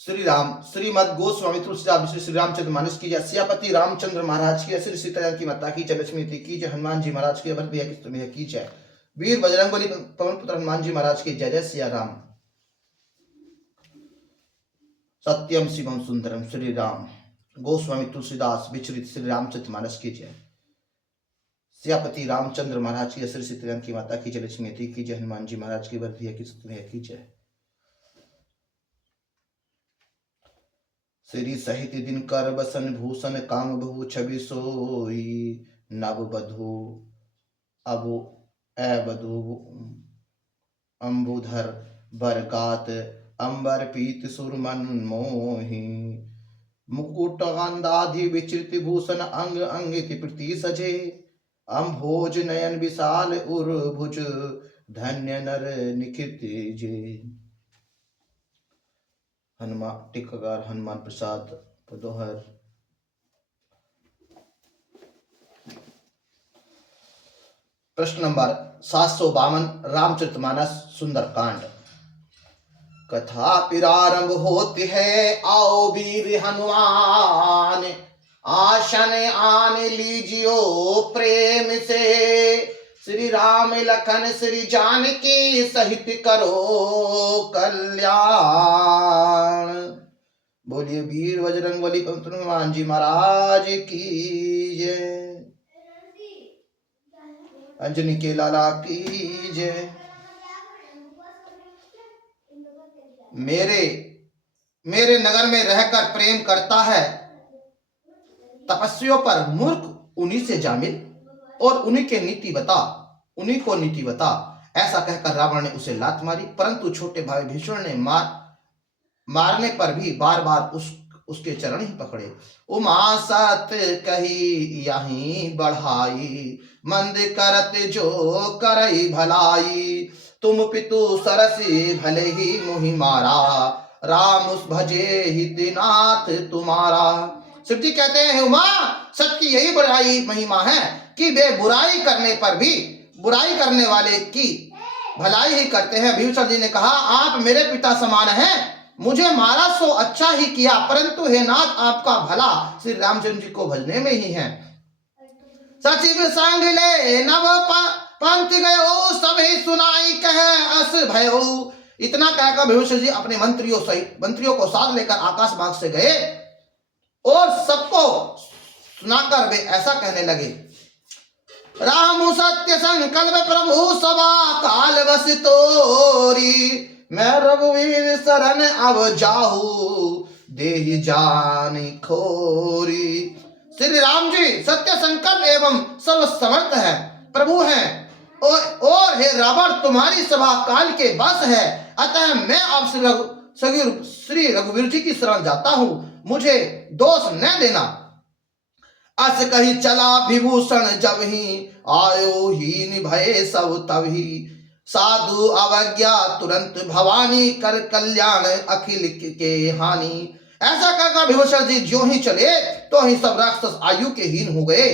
श्री राम श्रीमद गोस्वामी तुलसीदास श्री रामचंद्र मानस की जय। सियापति रामचंद्र महाराज की, श्री सीताराम की माता की जय, लक्ष्मी की जय, हनुमान जी महाराज की, भरत भैया की तुम्हें की जय, वीर बजरंगबली पवन पुत्र हनुमान जी महाराज की जय। जय सिया राम। सत्यम शिवम सुंदरम श्री राम गोस्वामी तुलसीदास विचरित श्री रामचंद्र मानस की जय। सियापति रामचंद्र महाराज की, श्री सीताराम की माता की जय, लक्ष्मी की जय, हनुमान जी महाराज की, भरत भैया की तुम्हें की जय। श्री सहित दिनकर बसन भूषण काम बहु छवि सोई, नव बधु अबु अबधु अंबुधर बरगात अंबर पीत सुर मन मोहि, मुकुट गंधाधि विचित्र भूषण अंग अंगित प्रति सजे, अम्भोज नयन विशाल उर्भुज धन्य नर निखित जे। हनुमान टीकाकार हनुमान प्रसाद दोहर। प्रश्न नंबर 752 रामचरितमानस सुंदरकांड। कथा प्रारंभ होती है, आओ वीर हनुमान, आसन आन लीजियो प्रेम से, श्री राम लखन श्री जानकी सहित करो कल्याण। बोलिए वीर बजरंगबली पवन हनुमान जी महाराज की जय, अंजनी के लाला की जय। मेरे नगर में रहकर प्रेम करता है, तपस्वियों पर मूर्ख उन्हीं से जामिल, और उन्हीं को नीति बता। ऐसा कहकर रावण ने उसे लात मारी, परंतु छोटे भाई भीष्म ने मारने पर भी बार बार उसके चरण ही पकड़े। उमा सत कही यहीं बढ़ाई, मंद करत जो करई भलाई, तुम पितु सरसी भले ही मुहि मारा, राम उस भजे हितनाथ तुम्हारा। शिव जी कहते हैं, उमा सत की यही बड़ाई महिमा है कि वे बुराई करने पर भी बुराई करने वाले की भलाई ही करते हैं। भीष्म जी ने कहा, आप मेरे पिता समान हैं, मुझे मारा सो अच्छा ही किया, परंतु हे नाथ आपका भला श्री रामचंद्र जी को भजने में ही है। सचिव संग ले नव पंथ गयो, सभी सुनाई कहे अस भयो। इतना कहकर भीष्म जी अपने मंत्रियों को साथ लेकर आकाश मार्ग से गए और सबको सुनाकर वे ऐसा कहने लगे, राम सत्य संकल्प प्रभु सभा काल बस तोरी, मैं रघुवीर शरण अब जाहू देहि जानी खोरी। श्री राम जी सत्य संकल्प एवं सर्व समर्थ है, प्रभु हैं, और हे रावण तुम्हारी सभा काल के बस है, अतः मैं आप श्री रघुवीर जी की शरण जाता हूं, मुझे दोष न देना। अस कही चला विभूषण जब ही, आयो हीन भय सब तभी, साधु अवज्ञा तुरंत भवानी, कर कल्याण अखिल के हानि। ऐसा कहकर विभूषण जी जो ही चले तो ही सब राक्षस आयु के हीन हो गए,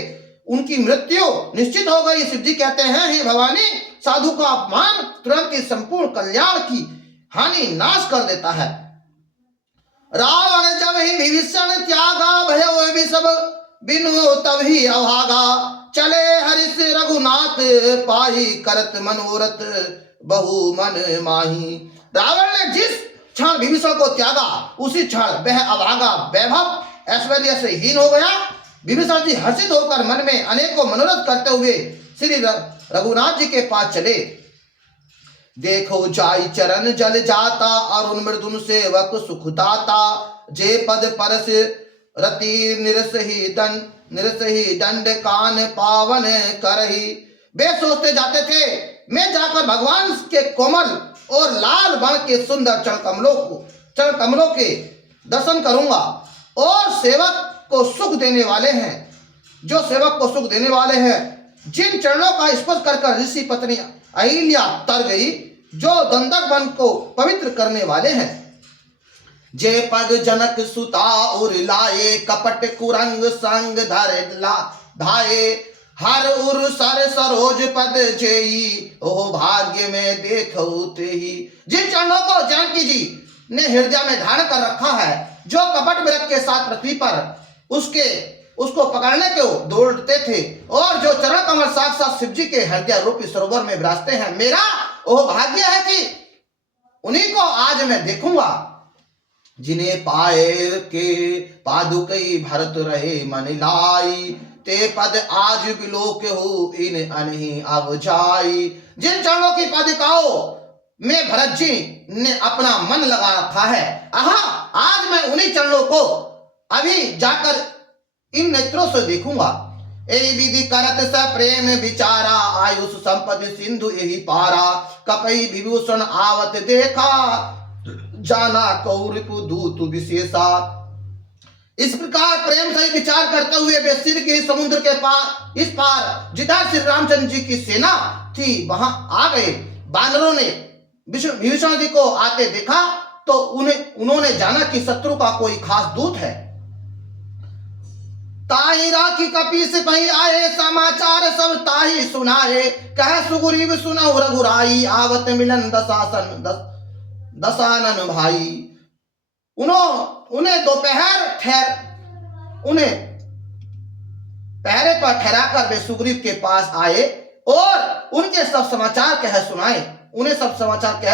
उनकी मृत्यु निश्चित हो गई। शिव जी कहते हैं, हे भवानी, साधु का अपमान तुरंत ही संपूर्ण कल्याण की हानि नाश कर देता है। रावण जब ही विभीषण त्यागा, भयो भी सब बिनु तब ही अभागा, चले हरिष रघुनाथ पाही, करत मनोरथ बहु मन माही। रावण ने जिस क्षण विभीषण को त्यागा, उसी क्षण वह अभागा वैभव ऐश्वर्य से हीन हो गया। विभीषण जी हर्षित होकर मन में अनेकों मनोरथ करते हुए श्री रघुनाथ जी के पास चले। देखो जाई चरण जल जाता, अरुण मृदुन सेवक सुखदाता, जे पद परस रति निरसही दंड कान पावन करही। वे सोचते जाते थे, मैं जाकर भगवान के कोमल और लाल बन के सुंदर चरण कमलों के दर्शन करूंगा, और सेवक को सुख देने वाले हैं, जो सेवक को सुख देने वाले हैं, जिन चरणों का स्पर्श कर ऋषि पत्नी अहिल्या तर गई, जो दंडक वन को पवित्र करने वाले हैं। जे पग जनक सुता उर लाए, कपट कुरंग संग धर धाये, हर उर सर सरोज पद जेई, ओ भाग्य में देखो तेही। जिन चरणों को जानकी जी ने हृदय में धारण कर रखा है, जो कपट विरक्त के साथ पृथ्वी पर उसको पकड़ने को दौड़ते थे, और जो चरण कमल साक्षात शिव जी के हृदय रूपी सरोवर में विराजते हैं। मेरा वो भाग्य है कि उन्हीं को आज मैं देखूंगा, जिन्हें पाए के पादुकई भरत रहे मन लाई, ते पद आज बिलोक हो इन अनहि अब जाई। जिन चरणों की पादुकाओं में भरत जी ने अपना मन लगा रखा है, आज मैं उन्हीं चरणों को अभी जाकर इन नेत्रों से देखूंगा। ए विधि करत स प्रेम विचारा, आयुष संपत्ति सिंधु यही पारा, कपई विभूषण आवत देखा, जाना कौरिपु दूत विशेषा। इस प्रकार प्रेम से विचार करते हुए वे सिर के समुद्र के पार इस पार जिधर श्री रामचंद्र जी की सेना थी वहां आ गए। बानरों ने विभीषण जी को आते देखा तो उन्होंने जाना कि शत्रु का कोई खास दूत है। ताही राखी कपीस पही आए, समाचार सब ताही सुनाए, कह सुग्रीव सुनहु रघुराई, आवत मिलन दसानन भाई। उन्हें पहरे पर ठहराकर वे सुग्रीव के पास आए और उनके सब समाचार कह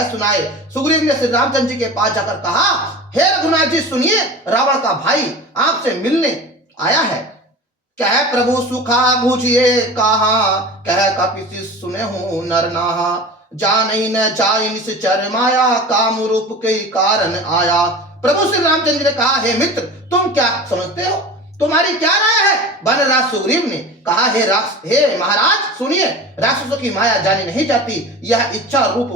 सुनाए। सुग्रीव ने श्री रामचंद्र जी के पास जाकर कहा, हे रघुनाथ जी सुनिए, रावण का भाई आपसे मिलने आया है। कह प्रभु सुखा भूजिए कहा, कह कपि सुने हूं नर नाहा, जान न जाय निश्चर माया, काम रूप के कारण आया। प्रभु श्री रामचंद्र ने कहा, हे मित्र तुम क्या समझते हो, तुम्हारी क्या राय है। वनराज सुग्रीव ने कहा, हे महाराज सुनिए, राक्षसों की माया जानी नहीं जाती, यह इच्छा रूप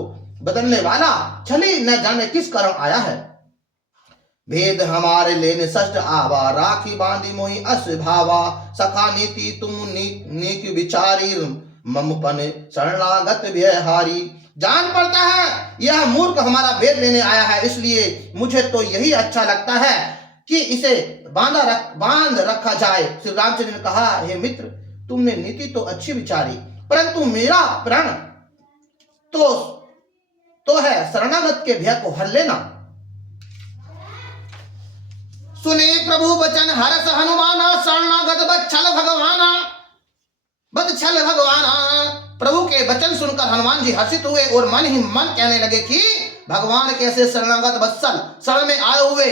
बदलने वाला छली न जाने किस कारण आया है। भेद हमारे लेने सष्ट आवा, राखी बांधी मोहि अस भावा, सखा नीति तुम नीक विचारी, ममपन शरणागत व्यहारी। जान पड़ता है यह मूर्ख हमारा भेद लेने आया है, इसलिए मुझे तो यही अच्छा लगता है कि इसे बांध रखा जाए। श्री रामचंद्र ने कहा, हे मित्र तुमने नीति तो अच्छी विचारी, परंतु मेरा प्रण तो है शरणागत के भय को हर लेना। सुने प्रभु वचन हरस हनुमाना, शरणागत बच्छल भगवाना। प्रभु के वचन सुनकर हनुमान जी हर्षित हुए और मन ही मन कहने लगे कि भगवान कैसे शरणागत वत्सल शरण में आए हुए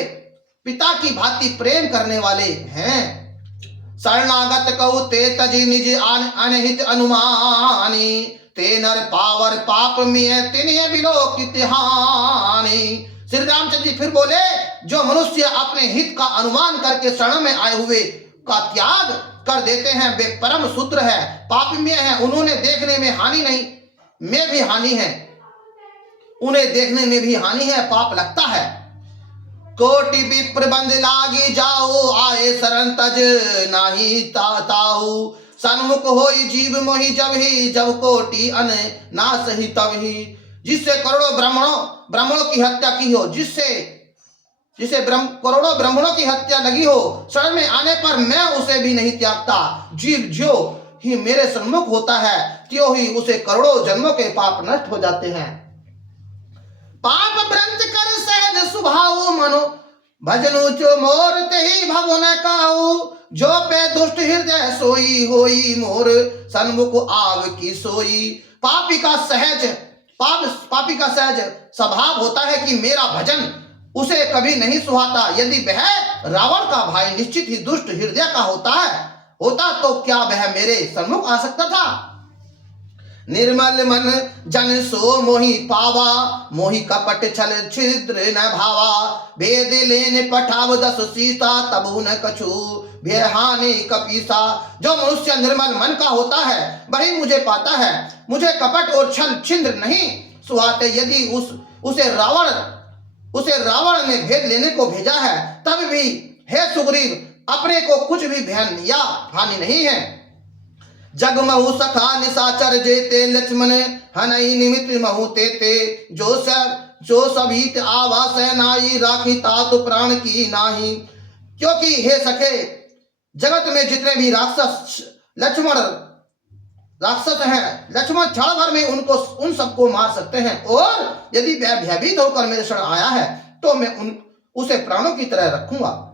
पिता की भांति प्रेम करने वाले हैं। शरणागत कहु ते तजी निज अनहित अनुमानी, ते नर पावर पाप में तिन्हे बिलोकित हानि। श्री रामचंद्र जी फिर बोले, जो मनुष्य अपने हित का अनुमान करके शरण में आए हुए का त्याग कर देते हैं वे परम शूद्र है, पापी में है। उन्होंने देखने में हानि नहीं में भी हानि है, उन्हें देखने में भी हानि है, पाप लगता है। कोटि विप्र बंद लागी जाओ, आए शरण तज नाही ताहु, सन्मुख होई जीव मोहि जब कोटि अन नाश ही तब ही। जिससे करोड़ों ब्राह्मणों की हत्या की हो, जिसे करोड़ों ब्राह्मणों की हत्या लगी हो, शरण में आने पर मैं उसे भी नहीं त्यागता। जीव जो ही मेरे सन्मुख होता है त्यों ही उसे करोड़ों जन्मों के पाप नष्ट हो जाते हैं। पाप व्रत कर सहज स्वभाव मनो, भजनु जो मोर तेहि भगुन काहू, जो पे दुष्ट हृदय सोई होई मोर, सन्मुख आव की सोई। पापी का सहज स्वभाव होता है कि मेरा भजन उसे कभी नहीं सुहाता। यदि वह रावण का भाई निश्चित ही दुष्ट हृदय का होता तो क्या वह मेरे सन्मुख आ सकता था। निर्मल मन जन सो मोहि पावा, मोहि कपट छल छिद्र न भावा, भेद लेन पठाव 10 सीता, तबु न कछु भेहानि कपीसा। जो मनुष्य निर्मल मन का होता है वही मुझे पाता है, मुझे कपट और छल छिद्र नहीं सुहाते। यदि उसे रावण ने भेद लेने को भेजा है तब भी हे सुग्रीव अपने को कुछ भी भय या हानि नहीं है। जग महु सखा निशाचर जेते, लक्ष्मण हनई निमित्त महु तेते, जो सभीत आवास नाई, राखी तात प्राण की नाही। क्योंकि हे सखे जगत में जितने भी राक्षस हैं, लक्ष्मण क्षण भर में उन सबको मार सकते हैं, और यदि वह भयभीत होकर मेरे शरण आया है तो मैं उसे प्राणों की तरह रखूंगा।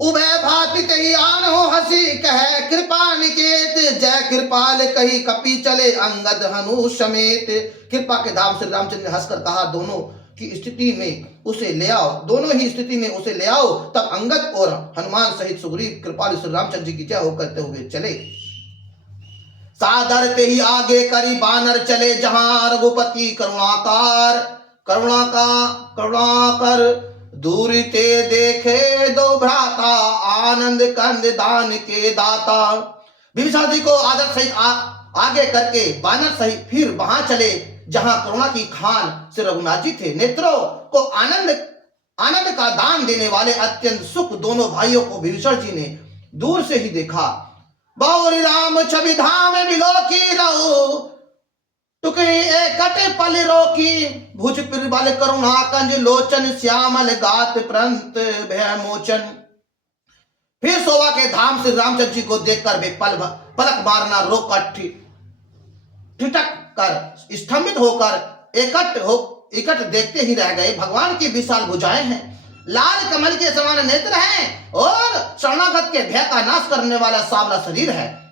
उभय भाति कही आनो हसी कहे कृपा निकेत, जय कृपाल कही कपि चले अंगद हनु समेत। कृपा के धाम श्री रामचंद्र ने हंसकर कहा, दोनों की स्थिति में उसे ले आओ, दोनों ही स्थिति में उसे ले आओ। तब अंगद और हनुमान सहित सुग्रीव कृपालु श्री रामचंद्र जी की जय हो करते हुए चले। सादर ते ही आगे करी बानर चले, जहां रघुपति करुणाकार करुणाकर दूरी ते देखे दो भ्राता, आनंद कंद दान के दाता। विभीषण जी को आदर सहित आगे करके बानर सहित फिर वहां चले जहां करुणा की खान श्री रघुनाथ जी थे। नेत्रों को आनंद का दान देने वाले अत्यंत सुख दोनों भाइयों को विभीषण जी ने दूर से ही देखा। बौरी राम छवि धाम बिलोकी रहो, टुकड़ी एकट पल रोकी, भुज बल करुणा कंज लोचन, श्यामल गात प्रंत भय मोचन। फिर सोवा के धाम श्री रामचंद्र जी को देखकर वे पलक मारना रोकर ठिठक कर स्तंभित होकर एकट देखते ही रह गए। भगवान की विशाल भुजाएं हैं, लाल कमल के समान नेत्र हैं और शरणागत के भय का नाश करने वाला सांवला शरीर है।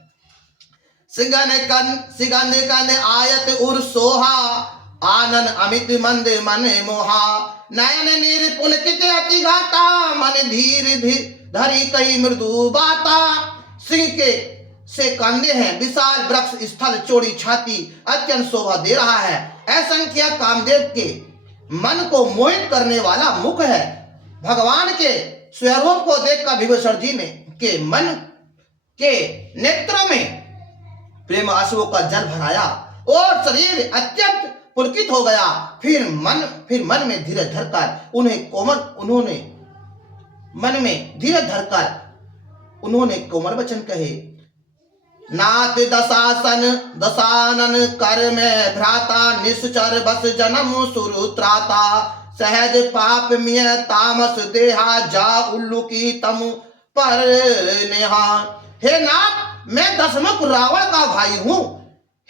सिंगन कन आयत उर सोहा, आनन अमित मंद मन मोहा। नयन नीर पुलकित अति घाटा, मन धीर धरी कई मृदु बाता। सिंह के से कंधे हैं, विशाल वृक्ष स्थल चौड़ी छाती अत्यंत शोभा दे रहा है। असंख्य कामदेव के मन को मोहित करने वाला मुख है। भगवान के स्वरूप को देखकर विभीषण जी ने के मन के नेत्रों में प्रेम आंसुओं का जल भराया और शरीर अत्यंत पुलकित हो गया। फिर मन में धीरज धरकर उन्होंने कोमल वचन कहे। नाथ दशानन कर में भ्राता, निश्चर बस जन्म सुरुत्राता। सहज पाप मिय तामस देहा, जा उल्लू की तम पर नेहा। हे नाथ, मैं दशमुख रावण का भाई हूं।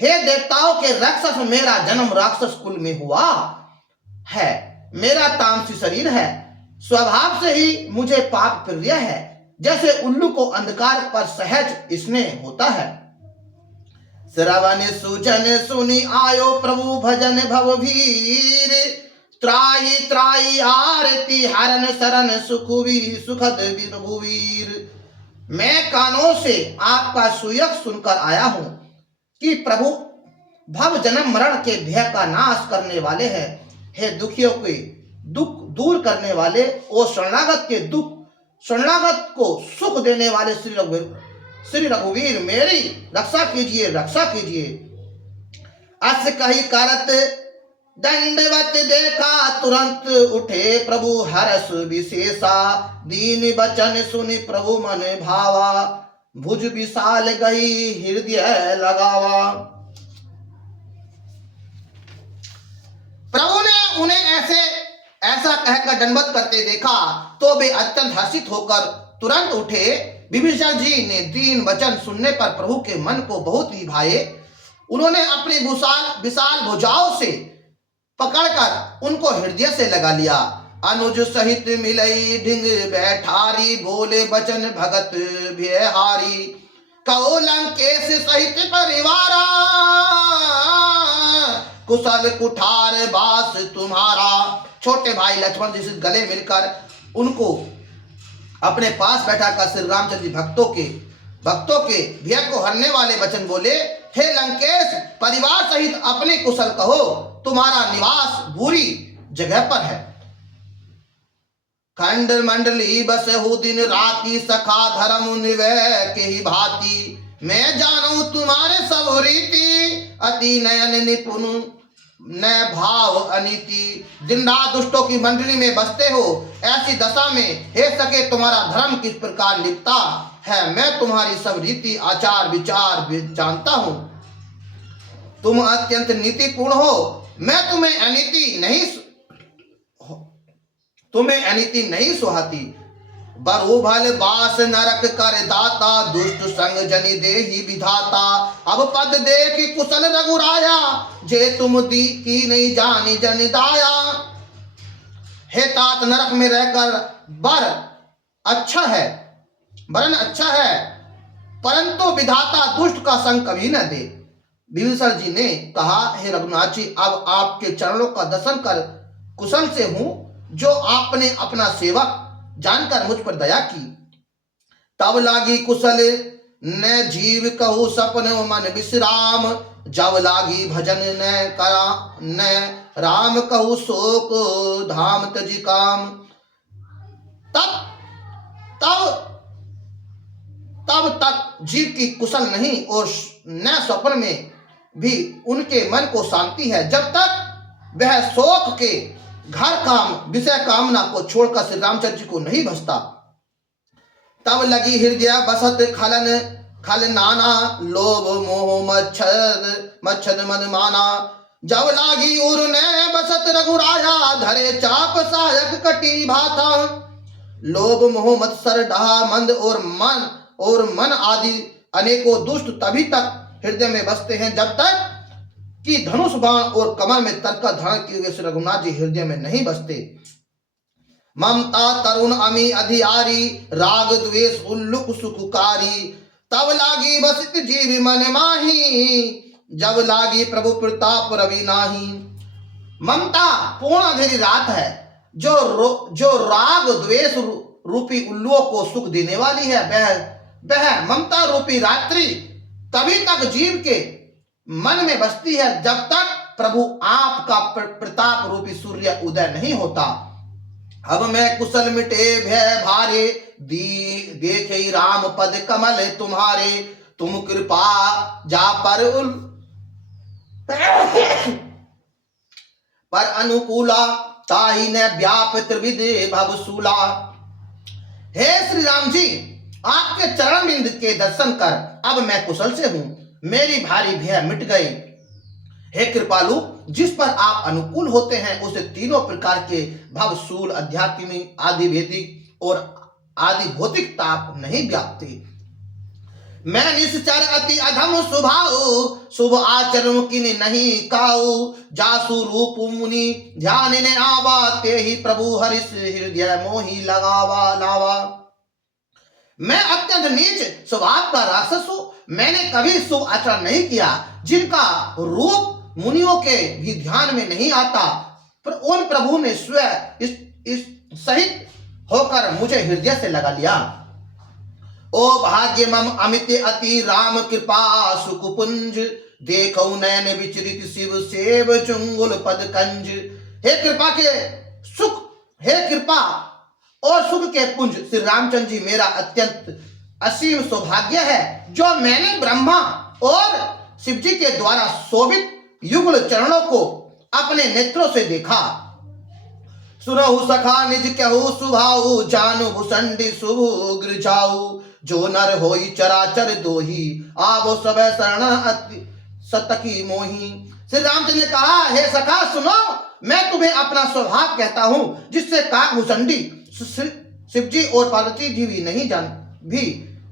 हे देवताओं के राक्षस, मेरा जन्म राक्षस कुल में हुआ है। मेरा तामसी शरीर है, स्वभाव से ही मुझे पाप प्रिय है। जैसे उल्लू को अंधकार पर सहज स्नेह होता है। श्रवण सुजन सुनी आयो प्रभु, भजन भवभीर। त्राई त्राई आरती हरन शरण सुखद रघुवीर। मैं कानों से आपका सुयक सुनकर आया हूं कि प्रभु भव जन्म मरण के भय का नाश करने वाले हैं। हे दुखियों के दुख दूर करने वाले और शरणागत को सुख देने वाले श्री रघुवीर, मेरी रक्षा कीजिए, रक्षा कीजिए। अस कही करत दंडवत देखा, तुरंत उठे प्रभु हर्ष विशेषा। दीन बचन सुनि प्रभु मन भावा, भुज विशाल गई हृदय लगावा। प्रभु ने उन्हें ऐसा कहकर दंडवत करते देखा तो वे अत्यंत हर्षित होकर तुरंत उठे। विभीषण जी ने दीन वचन सुनने पर प्रभु के मन को बहुत ही भाए। उन्होंने अपनी विशाल भुजाओं से पकड़कर उनको हृदय से लगा लिया। अनुज सहित मिलई ढिंग बैठारी, बोले बचन भगत बिहारी। कहो लंकेश सहित परिवारा, कुशल कुठार बास तुम्हारा। छोटे भाई लक्ष्मण जी से गले मिलकर उनको अपने पास बैठा कर श्री रामचंद्र जी भक्तों के भय को हरने वाले वचन बोले। हे लंकेश, परिवार सहित अपने कुशल कहो, तुम्हारा निवास बुरी जगह पर है। खंड मंडली बस हो दिन राती, सखा धर्म निवय के ही भांति। मैं जानू तुम्हारे सब रीति, अति नयन निपुण न भाव अनीति। दिन रात दुष्टों की मंडली में बसते हो, ऐसी दशा में हे सके तुम्हारा धर्म किस प्रकार लिपता है, मैं तुम्हारी सब रीति आचार विचार जानता हूं। तुम अत्यंत नीतिपूर्ण हो, मैं तुम्हें अनीति नहीं सुहाती। बरु भल बास नरक कर दाता, दुष्ट संग जनि देहि विधाता। अब पद देखि कुशल रघुराया, जे तुम दी की नहीं जानी जन दाया। हे तात, नरक में रहकर वरन अच्छा है, परंतु विधाता दुष्ट का संग कभी न दे। विभीषण जी ने कहा, हे रघुनाथ जी, अब आपके चरणों का दर्शन कर कुशल से हूं, जो आपने अपना सेवक जानकर मुझ पर दया की। तब लागी कुशल न जीव कहू सपन मन विश्राम, जब लागी भजन न करा न राम कहू शोक धाम तजी काम। तब तब तब तक जीव की कुशल नहीं और न स्वप्न में भी उनके मन को शांति है, जब तक वह शोक के घर काम विषय कामना को छोड़कर श्री रामचंद्र जी को नहीं भजता। तब लगी हृदय बसत खल नाना, लोभ मोह मच्छद मन माना, जब लागी उर ने बसत रघुराया, धरे चाप सायक कटी भाता। लोभ मोह मत्सर डहा मंद और मन आदि अनेकों दुष्ट तभी तक हृदय में बसते हैं, जब तक कि धनुष बाण और कमर में तर्का धारण किए हुए श्री रघुनाथ जी हृदय में नहीं बसते। ममता तरुण अमी अधियारी, राग द्वेष उल्लुक सुखकारी, तब लागी बसित जीव मन माही, जब लागी प्रभु प्रताप रवि नाही। ममता पूर्ण अंधेरी रात है, जो राग द्वेष रूपी उल्लुओं को सुख देने वाली है, वह ममता रूपी रात्रि तभी तक जीव के मन में बसती है, जब तक प्रभु आपका प्रताप रूपी सूर्य उदय नहीं होता। अब मैं कुशल मिटे भय भारे, देखे राम पद कमल तुम्हारे, तुम कृपा जा पर अनुकूला, ताही न व्याप त्रिविध भवसूला। हे श्री राम जी, आपके चरण बिंद के दर्शन कर अब मैं कुशल से हूं, मेरी भारी भय मिट गई। हे कृपालु, जिस पर आप अनुकूल होते हैं उसे तीनों प्रकार के भवसूल, आध्यात्मिक, आदि वैदिक और आदि भौतिक ताप नहीं व्यापते। मैं निश्चर अति अधम स्वभाव, शुभ आचरण किन नहीं काऊ, जासु रूप मुनि ध्यान ने आवा, ते ही प्रभु हरिष हृदय मोहि लगावा लावा। मैं अत्यंत नीच स्वभाव का राक्षस हूं, मैंने कभी शुभ आचरण नहीं किया, जिनका रूप मुनियों के भी ध्यान में नहीं आता, पर उन प्रभु ने स्वयं इस सहित होकर मुझे हृदय से लगा लिया। ओ भाग्य मम अमित अति राम कृपा सुकुपुंज, देखो नयन विचरित शिव सेव चुंगुल पद कंज। हे कृपा और सुख के पुंज श्री रामचंद्र जी, मेरा अत्यंत असीम सौभाग्य है, जो मैंने ब्रह्मा और शिव जी के द्वारा शोभित युगल चरणों को अपने नेत्रों से देखा। सुनहु सखा निज कहू सुभाऊ, जानू भुसंडी शुभ गिरजाऊ, जो नर होई चराचर दोही, आवो सब शरण अति सतकी मोही। श्री रामचंद्र ने कहा, हे सखा सुनो, मैं तुम्हें अपना स्वभाव कहता हूं, जिससे काक भुसंडी शिव जी और पार्वती जी भी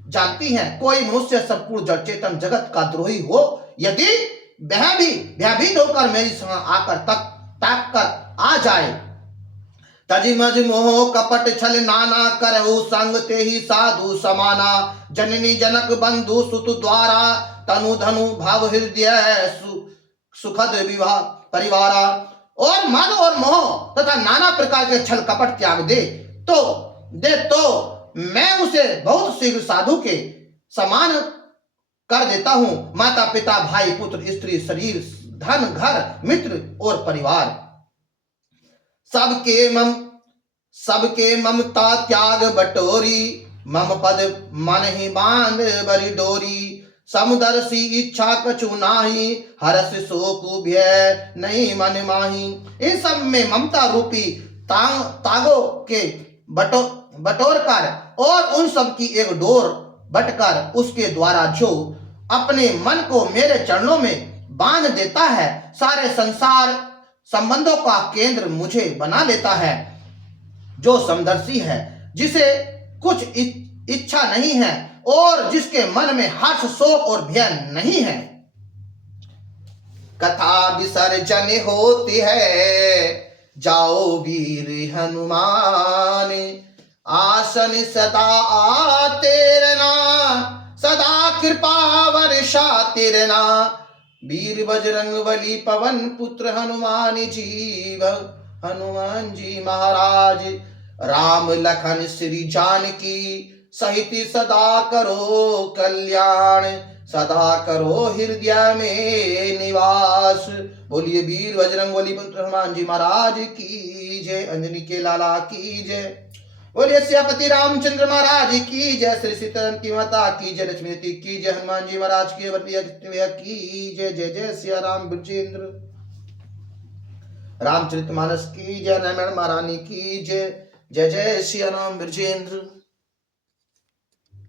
जानती हैं। कोई मनुष्य संपूर्ण जड़ चेतन जगत का द्रोही हो, यदि वह भी भयभीत होकर मेरी शरण आकर ताक कर आ जाए, तजी मज मोह कपट छल नाना, करहु संग ते ही साधु समाना। जननी जनक बंधु सुत द्वारा, तनु धनु भाव हृदय सुखद विवाह परिवारा। और मद और मोह तथा नाना प्रकार के छल कपट त्याग दे तो मैं उसे बहुत शीघ्र साधु के समान कर देता हूं। माता पिता भाई पुत्र स्त्री शरीर धन घर मित्र और परिवार सबके ममता त्याग बटोरी, मम पद मन ही बांध बरी डोरी। समुदर्शी इच्छा कछु नाही, हरस शोक भय नहीं मन माही। इन सब में ममता रूपी तागों के बटोर कर और उन सब की एक डोर बटकर उसके द्वारा जो अपने मन को मेरे चरणों में बांध देता है, सारे संसार संबंधों का केंद्र मुझे बना लेता है। जो समदर्शी है, जिसे कुछ इच्छा नहीं है और जिसके मन में हर्ष शोक और भय नहीं है। कथा विसर्जन होती है, जाओ वीर हनुमान, आसन सदा तेरना, सदा कृपा वर्षा तेरना। वीर बजरंग बली पवन पुत्र हनुमान जी, हनुमान जी महाराज। राम लखन श्री जानकी सहित सदा करो कल्याण, सदा करो हृदय में निवास। बोलिए वीर बजरंग बली पुत्र हनुमान जी महाराज की जय, अंजनी के लाला की जय। बोलिए सियापति रामचंद्र महाराज की जय, श्री सीताराम की माता की जय, लक्ष्मी की जय, हनुमान जी महाराज की जय। जय जय सिया राम ब्रजेंद्र, रामचरितमानस की जय, रामायण महारानी की जय। जय जय सिया राम ब्रजेंद्र।